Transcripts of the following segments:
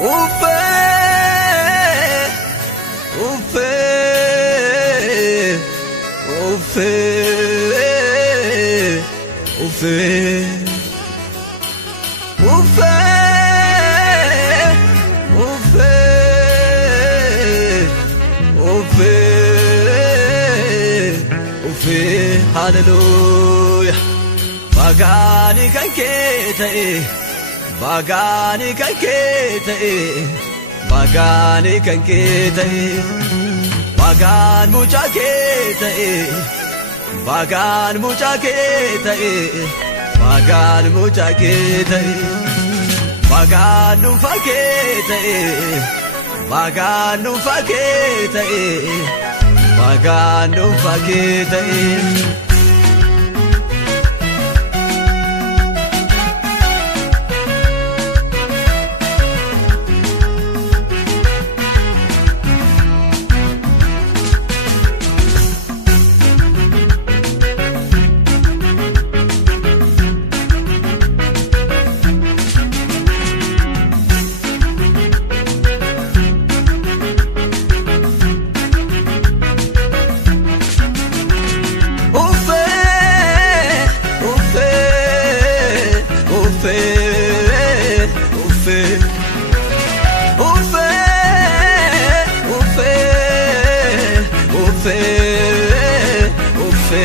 Ufe, ufe, ufe, ufe, ufe, ufe, ufe, ufe, hallelujah. Bagani kankete, bagani kankete, bagani kankete, bagan muchakete, bagan muchakete, bagan muchakete, bagan nufakete, bagan nufakete, bagan nufakete.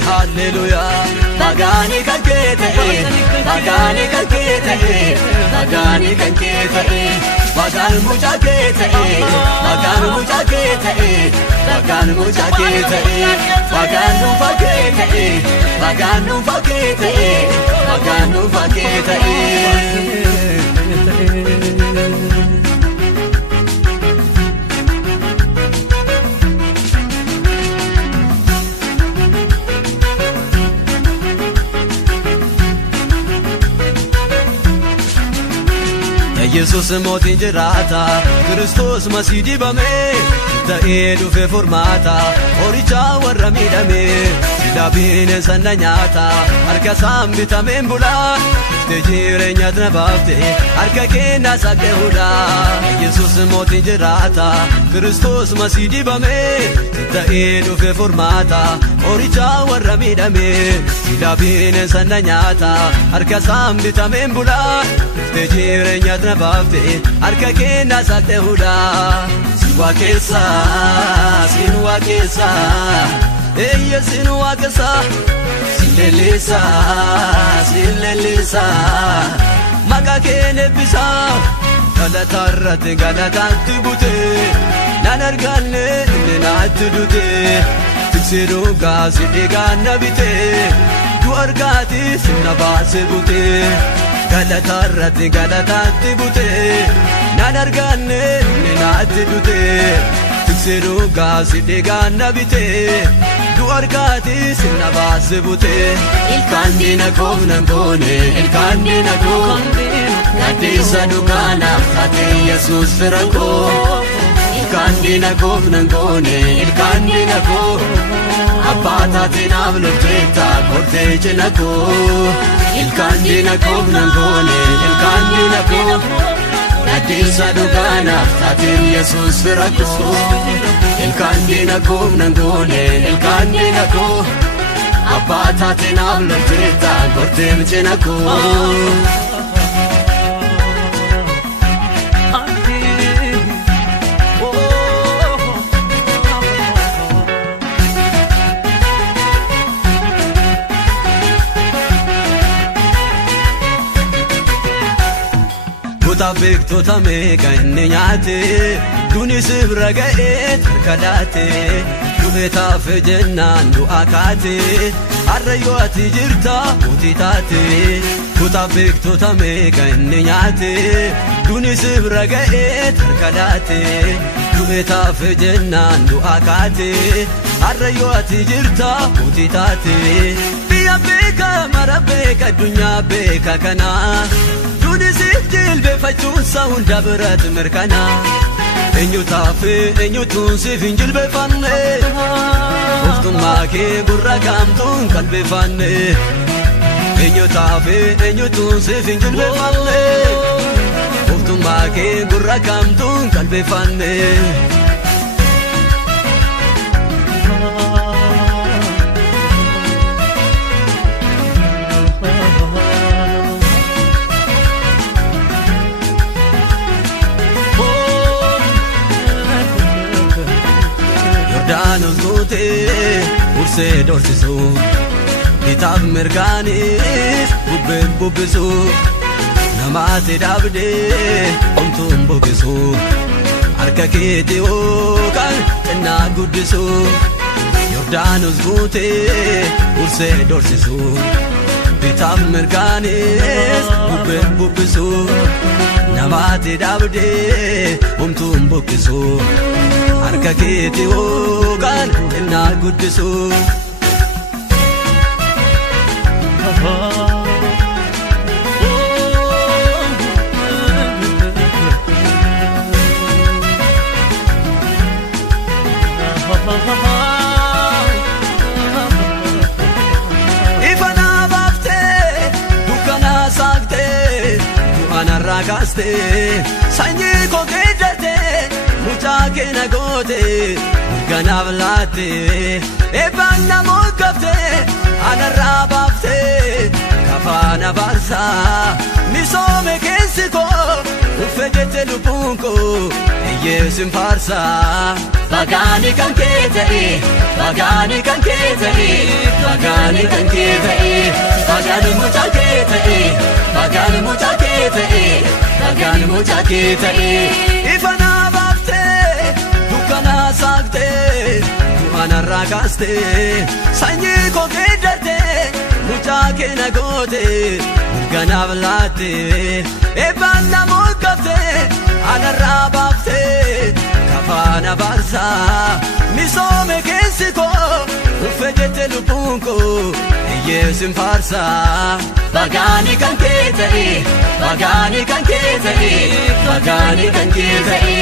Hallelujah. Bagani kankete, bagani kankete, bagani kankete, bagan muchakete, bagan muchakete, bagan muchakete, bagan nufakete, bagan nufakete, bagan nufakete. Jesus motin jirata, Christos masidi bame, ta'edu fe formata, oricha warra midame, sidabine sananyata, arka sambita membula, te jirenya nabafte, arka kena sakehula. Jesus motin jirata, Christos masidi bame, ta'edu fe formata, oricha warra midame, sidabine sananyata, arka sambita membula, te jirenya nabafte, arka kena sakehula. Wakesa, sin wakesa, eye sin wakesa, silelesa, silelesa, makakene bisa, galatarate galatati bute, nanargane nenati dute, tiksiru gazi egana bite, du argati sinabase bute, galatarate galatati bute. Nanargane nenati dute, tiksiru gazi egana bite, du argati sinabase bute. Il candina govnangone, il candina go, nadisa dugana fate Jesus ferako. Il candina govnangone, il candina go, apata tinavlo treta cortege nako. Il candina govnangone, il candina go. Nadisa dugana fate Jesus ferako. Il candina govnangone, il candina go, apata tinavlo treta cortege nako. Victor tameka innyate duni sibragae tarkalate dubeta fejennan du akate arrayo ati jirta utitate kuta Victor tameka innyate duni sibragae tarkalate dubeta fejennan du akate arrayo ati jirta utitate biya beka marabeka dunya beka kana Dudisiftil befachun saun dabrat merkana enyu tafe enyu tunsi finjil befanne oftum make burra kamtun kan befanne enyu tafe enyu tunsi finjil befanne Gooftummaa kee gurra kamtuun qalbeeffanne. Yordaanos guutee ursee dorsisu bitaaf mirgaanis bubbeen bubbisu namaatti dhaabdee omtuun bokkisu harka keetii hooqan xinnaa guddisu. Yordaanos guutee ursee dorsisu bitaaf mirgaanis bubbeen bubbisu namaatti dhaabdee omtuun bokkisu harka keetii hooqan xinnaa guddisu. Ifanaa baaftee dukkanaa saaktee du'aan arraagaastee sanyii koo geeddartee mucaa kee na gootee ganaaf laattee eebbaan na moggaaftee anarraa baaftee kafaana baarsaa misoome keessi koo uffe jette lubbuun koo hiyyeessin faarsaa. Bagaani kan kee ta'e, bagaani kan kee ta'e, bagaani kan kee ta'e, bagaani mucaa kee ta'e, bagaani mucaa kee ta'e, bagaani mucaa kee ta'e. Ifanaa baaftee dukkanaa saaktee du'aan arraagaastee sanyii koo geeddartee mucaa kee na gootee ganaaf laattee eebbaan na moggaaftee anarraa baaftee kafaana baarsaa misoome keessi koo uffe jette lubbuun koo hiyyeessin faarsaa. Bagaani kan kee ta'e, bagaani kan kee ta'e, bagaani kan kee ta'e,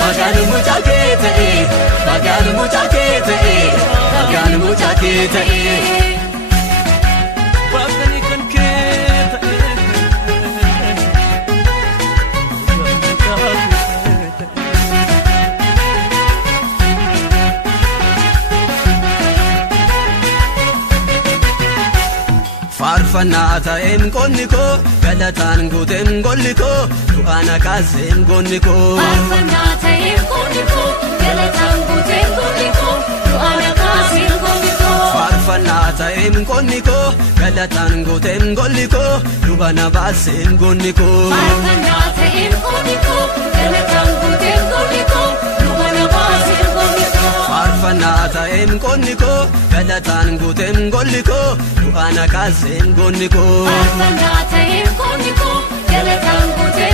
bagaani mucaa kee ta'e, bagaani mucaa kee ta'e, bagaani mucaa kee ta'e. Bagaani kan kee ta'e. Faarfannaa ta'een qonni koo galataan guuteen golli koo du'aan akaaseen gonni koo. Faarfannaa ta'een qonni koo galataan guuteen golli koo du'aan akaaseen gonni koo. Faarfannaa ta'een qonni koo galataan guuteen golli koo du'aan akaaseen gonni koo. Faarfannaa ta'een qonni koo galataan guuteen golli koo du'aan akaaseen gonni koo. Faarfannaa ta'een qonni koo galataan guuteen golli koo du'aan akaaseen gonni koo. Faarfannaa ta'een qonni koo galataan guuteen